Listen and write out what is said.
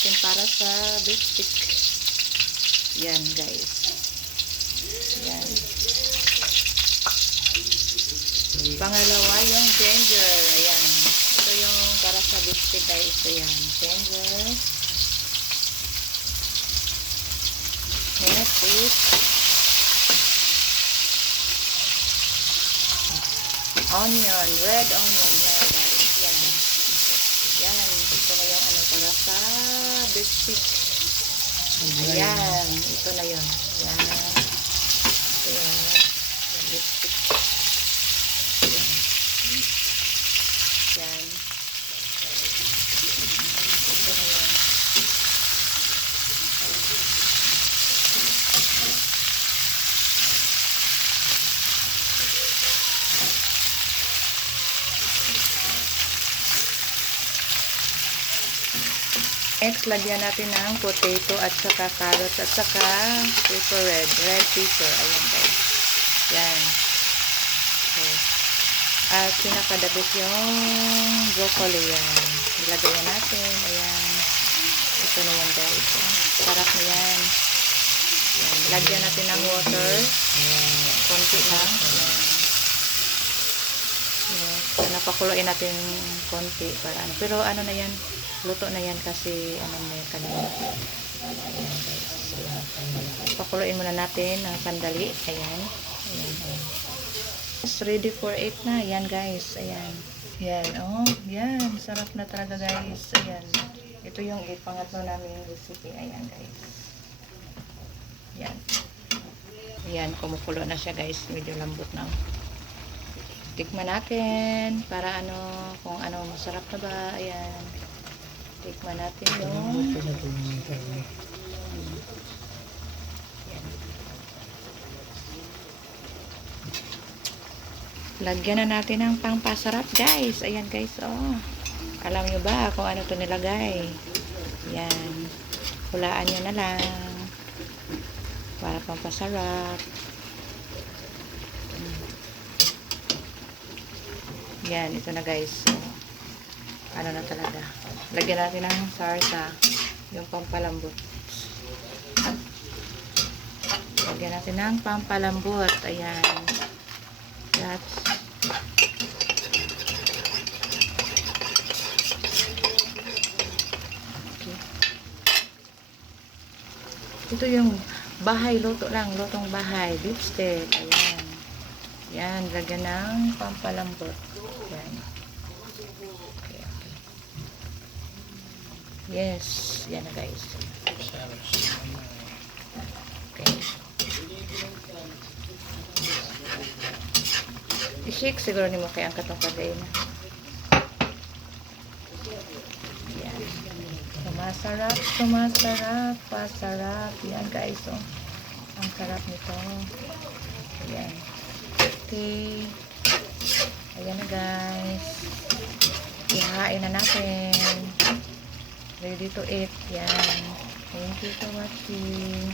natin para sa beef stick. Yan guys. Yan. Pangalawa yung ginger. Ayan. Ito yung para sa beef stick guys. Ayan. Ginger. Next is onion. Red onion. Yan guys. Yan. Yan. Ito na yung ano para sa beef stick. Ayan. Ito na yun. Ayan. Ayan. Yung beef stick. Ayan. Ayan. Ito na yun. Next, lagyan natin ng potato at saka carrots at saka pepper red pepper. Ayan guys. Yan. Okay. At pinakadabit yung broccoli yan. Ilagay natin. Ayan. Ito na yan guys. Sarap na yan. Ayan. Lagyan natin ng water. Konti lang. Ayan. Yes. Napakuluin natin konti para ano. Pero ano na yan, luto na yan kasi ano na yan kanina. Ayan guys. Pakuluin muna natin ng sandali. Ayan. Ayan. Ayan. It's ready for it na. Ayan guys. Ayan. Ayan. Oh, yan. Sarap na talaga guys. Ayan. Ito yung pangatlo namin recipe. Ayan guys. Ayan. Ayan. Kumukulo na siya guys. Medyo lambot na. Tikman natin para ano, kung ano masarap na ba. Ayan. Tikman natin yung lagyan na natin ng pangpasarap guys. Ayan guys, oh. Alam nyo ba kung ano to nilagay? Ayan. Hulaan nyo na lang para pampasarap. Yan, ito na guys. So, ano na talaga. Lagyan natin ng sarsa. Yung pampalambot. Lagyan natin ng pampalambot. Ayan. That's okay. Ito yung bahay, luto lang. Lutong bahay. Beef stick. Ayan. Yan, lagyan ng pampalambot. Yan. Okay. Yes. Yan na guys. Okay. I-shake siguro ni mo kaya ang katong kagay na. Yan. Sumasarap, sumasarap, pasarap. Yan guys. Oh. Ang sarap nito. Yan. Okay. Ayan na guys. Ihain na natin. Ready to eat. Yan. Thank you for watching.